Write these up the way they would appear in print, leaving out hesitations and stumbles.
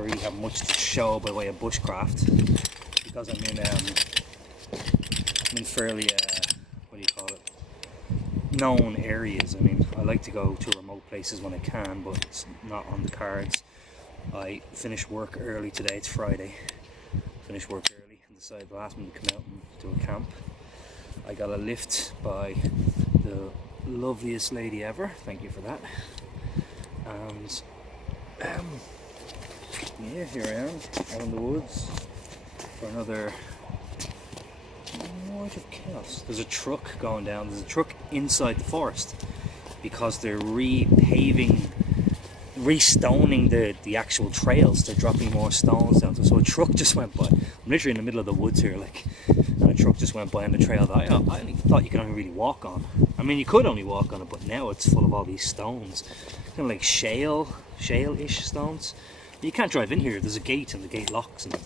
never really have much to show by way of bushcraft because I'm in fairly what do you call it, known areas. I mean, I like to go to remote places when I can, but it's not on the cards. I finished work early today. It's Friday. Finished work early and decided last minute to come out and do a camp. I got a lift by the loveliest lady ever. Thank you for that. And yeah, here I am out in the woods for another night of chaos. There's a truck going down. There's a truck inside the forest because they're restoning the actual trails. They're dropping more stones down. So a truck just went by. I'm literally in the middle of the woods here, like, and a truck just went by on the trail that I only thought you could only really walk on. I mean, you could only walk on it, but now it's full of all these stones, kind of like shale-ish stones. You can't drive in here. There's a gate, and the gate locks, and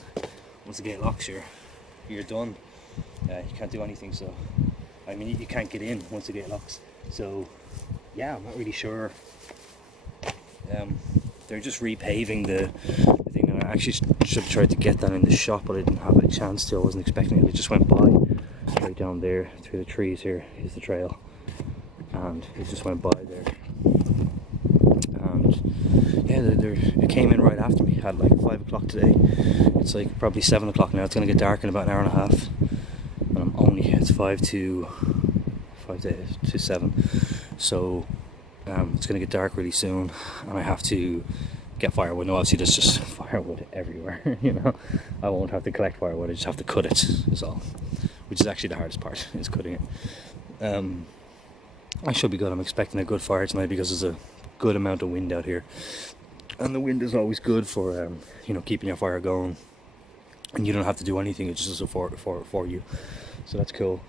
once the gate locks, you're done. You can't do anything. So, I mean, you can't get in once the gate locks. So, yeah, I'm not really sure. They're just repaving the thing. I actually should have tried to get that in the shop, but I didn't have a chance to. I wasn't expecting it. It just went by right down there through the trees. Here is the trail, and it just went by there. And yeah, it came in right after me. Had like 5 o'clock today. It's like probably 7 o'clock now. It's gonna get dark in about an hour and a half, and it's 5 to 7. So it's going to get dark really soon, and I have to get firewood. No, obviously there's just firewood everywhere, you know. I won't have to collect firewood, I just have to cut it, is all. Which is actually the hardest part, is cutting it. I should be good. I'm expecting a good fire tonight because there's a good amount of wind out here. And the wind is always good for, keeping your fire going. And you don't have to do anything, it just does it for you. So that's cool.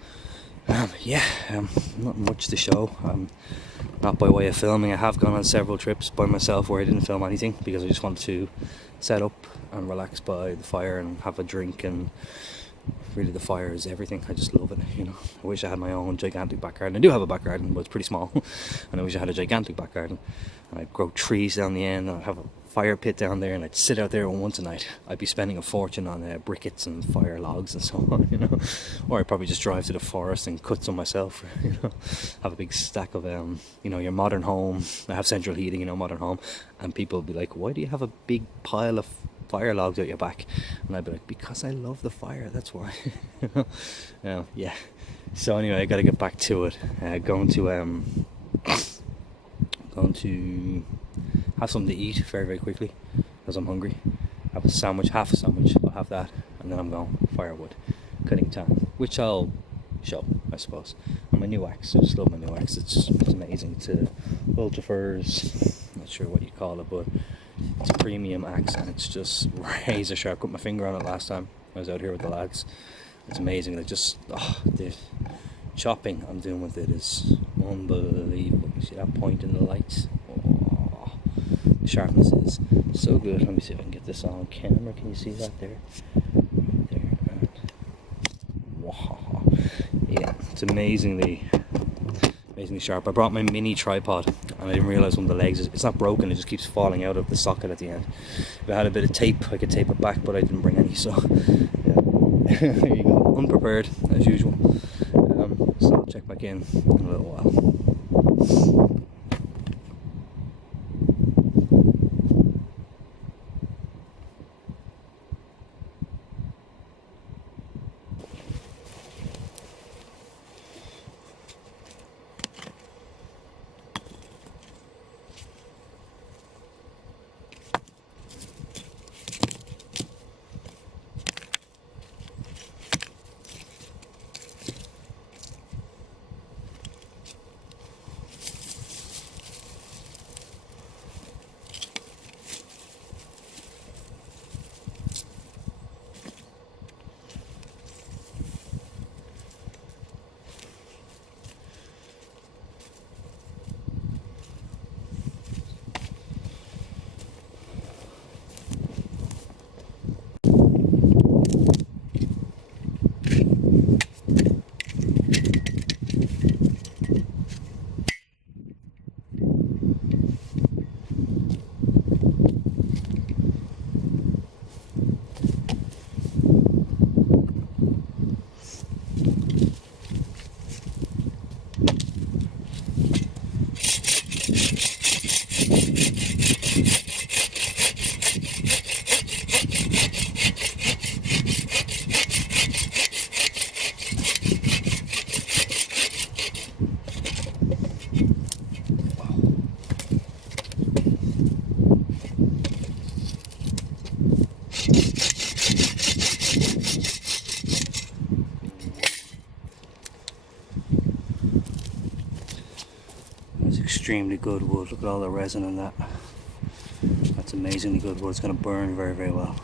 Not much to show. Not by way of filming. I have gone on several trips by myself where I didn't film anything because I just wanted to set up and relax by the fire and have a drink, and really the fire is everything. I just love it, you know. I wish I had my own gigantic back garden. I do have a back garden, but it's pretty small. And I wish I had a gigantic back garden, and I'd grow trees down the end, and I'd have a fire pit down there, and I'd sit out there once a night. I'd be spending a fortune on briquettes and fire logs and so on, you know. Or I'd probably just drive to the forest and cut some myself, you know. Have a big stack of your modern home. I have central heating, modern home, and people would be like, why do you have a big pile of fire logs out your back? And I'd be like, because I love the fire, that's why. Yeah. So anyway, I gotta get back to it. Going to have something to eat very, very quickly because I'm hungry. Have a sandwich, half a sandwich. I'll have that, and then I'm going firewood, cutting time, which I'll show, I suppose. And my new axe. I just love my new axe. It's amazing. It's a Ultrafers, not sure what you call it, but it's a premium axe, and it's just razor sharp. Cut my finger on it last time I was out here with the lads. It's amazing. Like, just the chopping I'm doing with it is unbelievable. You see that point in the lights? Oh, the sharpness is so good. Let me see if I can get this on camera. Can you see that there? There. And wow. Yeah, it's amazingly sharp. I brought my mini tripod, and I didn't realise one of the legs it's not broken. It just keeps falling out of the socket at the end. If I had a bit of tape, I could tape it back, but I didn't bring any. So yeah. There you go. Unprepared as usual. So I'll check back in a little while. It's extremely good wood. Look at all the resin in that. That's amazingly good wood. It's going to burn very, very well.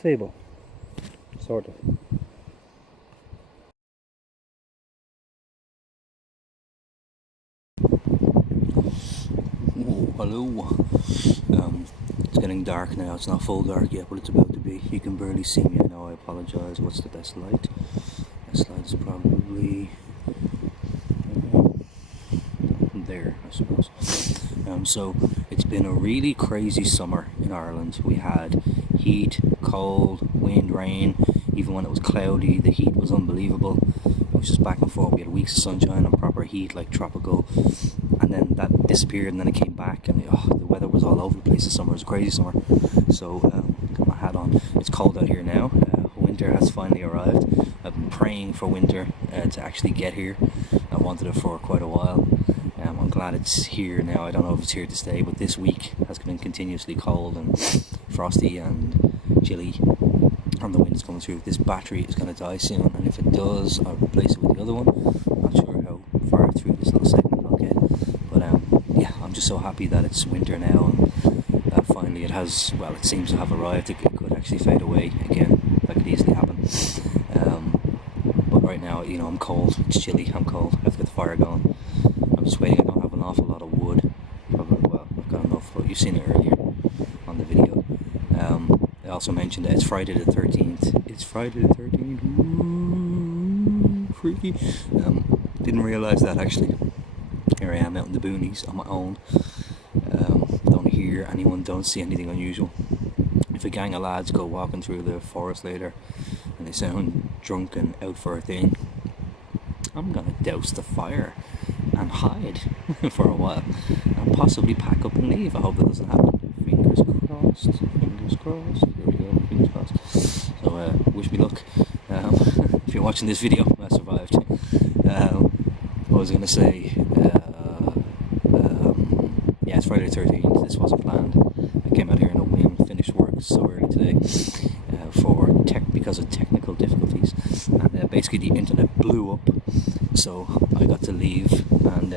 Table, sort of. Oh, hello. It's getting dark now. It's not full dark yet, but it's about to be. You can barely see me. I know. I apologise. What's the best light? Best light is probably there, I suppose. So it's been a really crazy summer in Ireland. We had heat, cold, wind, rain. Even when it was cloudy, the heat was unbelievable. It was just back and forth. We had weeks of sunshine and proper heat, like tropical, and then that disappeared, and then it came back, and the weather was all over the place this summer. It was a crazy summer. So got my hat on. It's cold out here now. Winter has finally arrived. I've been praying for winter to actually get here. I wanted it for quite a while. I'm glad it's here now. I don't know if it's here to stay, but this week has been continuously cold and frosty and chilly, and the wind is coming through. This battery is going to die soon, and if it does, I'll replace it with the other one. Not sure how far through this little segment I'll get, but yeah, I'm just so happy that it's winter now, and that finally it has, well, it seems to have arrived. It could actually fade away again. That could easily happen. But right now, I'm cold. It's chilly. I'm cold. I have to get the fire going. I'm just waiting. I don't have an awful lot of wood. Probably, well, I've got enough, but you've seen it earlier on the video. I also mentioned that it's Friday the 13th. It's Friday the 13th. Ooh, freaky. Didn't realise that actually. Here I am out in the boonies on my own. Don't hear anyone, don't see anything unusual. If a gang of lads go walking through the forest later and they sound drunk and out for a thing, I'm gonna douse the fire and hide for a while and possibly pack up and leave. I hope that doesn't happen. Fingers crossed. Fingers crossed. There we go. Fingers crossed. So wish me luck. If you're watching this video, I survived. What was I gonna say? Yeah, it's Friday the 13th. This wasn't planned. I came out here in a whim. Finished work so early today because of technical difficulties, and basically the internet blew up, so I got to leave and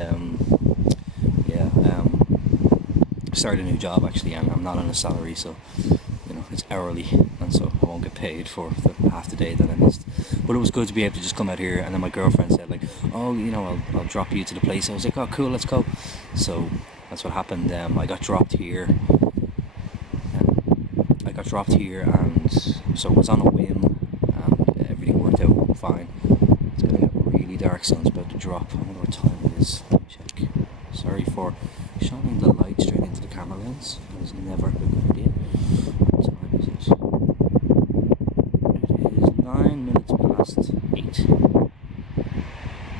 start a new job actually, and I'm not on a salary, so it's hourly, and so I won't get paid for the half the day that I missed. But it was good to be able to just come out here, and then my girlfriend said like, oh, I'll drop you to the place. I was like, oh cool, let's go. So that's what happened. I got dropped here. And so it was on a whim, and everything worked out fine. It's gonna get really dark, so it's about to drop. I wonder what time it is. Let me check. Sorry for shining the light straight into the camera lens. That was never a good idea. What time is it? It is 9 minutes past 8.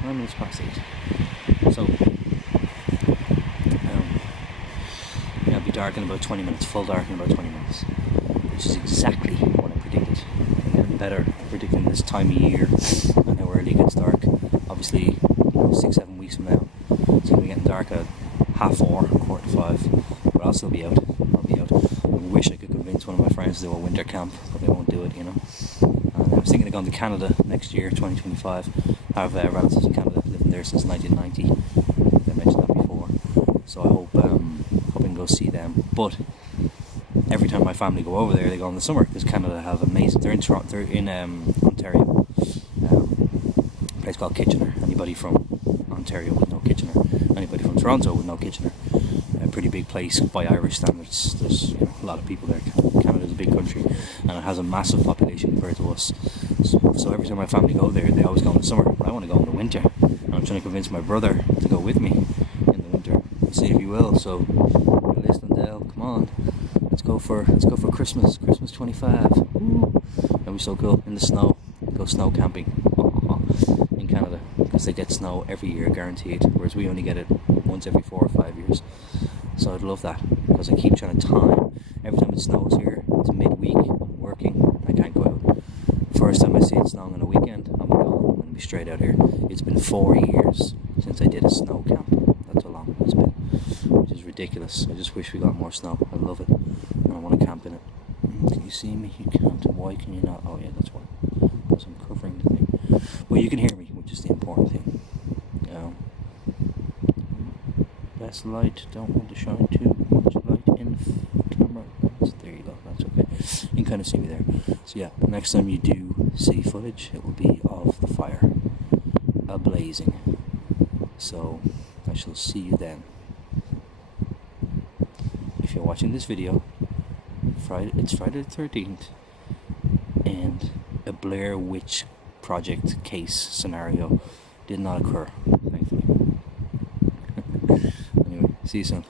9 minutes past 8. So it'll be dark in about 20 minutes. Full dark in about 20 minutes. Which is exactly what I predicted. I'm getting better at predicting this time of year and how early it gets dark. Obviously, 6-7 weeks from now, it's going to be getting dark at 4:30, 4:45, but I'll still be out. I wish I could convince one of my friends to do a winter camp, but they won't do it, And I was thinking of going to Canada next year, 2025. I have relatives in Canada, living there since 1990. I think I mentioned that before. So I hope I can go see them. But every time my family go over there, they go in the summer, because Canada have amazing. They're in Toronto, they're in Ontario, a place called Kitchener. Anybody from Ontario would know Kitchener. Anybody from Toronto would know Kitchener. A pretty big place by Irish standards. There's a lot of people there. Canada's a big country, and it has a massive population compared to us. So every time my family go there, they always go in the summer. But I want to go in the winter, and I'm trying to convince my brother to go with me in the winter. See if he will. So, listen, Dale, come on. let's go for Christmas 25. Ooh, that'd be so cool. In the snow, go snow camping in Canada, because they get snow every year guaranteed, whereas we only get it once every 4 or 5 years. So I'd love that, because I keep trying to time every time it snows here. It's midweek, I'm working, I can't go out. First time I see it snowing on a weekend, I'm gone. I'm gonna be straight out here. It's been 4 years since I did a snow camp. That's how long it's been, which is ridiculous. I just wish we got more snow. I love it, and I want to camp in it. Can you see me? You can't. Why can you not? Oh yeah, that's why. Because I'm covering the thing. But you can hear me, which is the important thing. Less light. Don't want to shine too much light in camera. There you go. That's okay. You can kind of see me there. So yeah, next time you do see footage, it will be of the fire ablazing. So I shall see you then. If you're watching this video, it's Friday the 13th, and a Blair Witch Project case scenario did not occur, thankfully. Anyway, see you soon.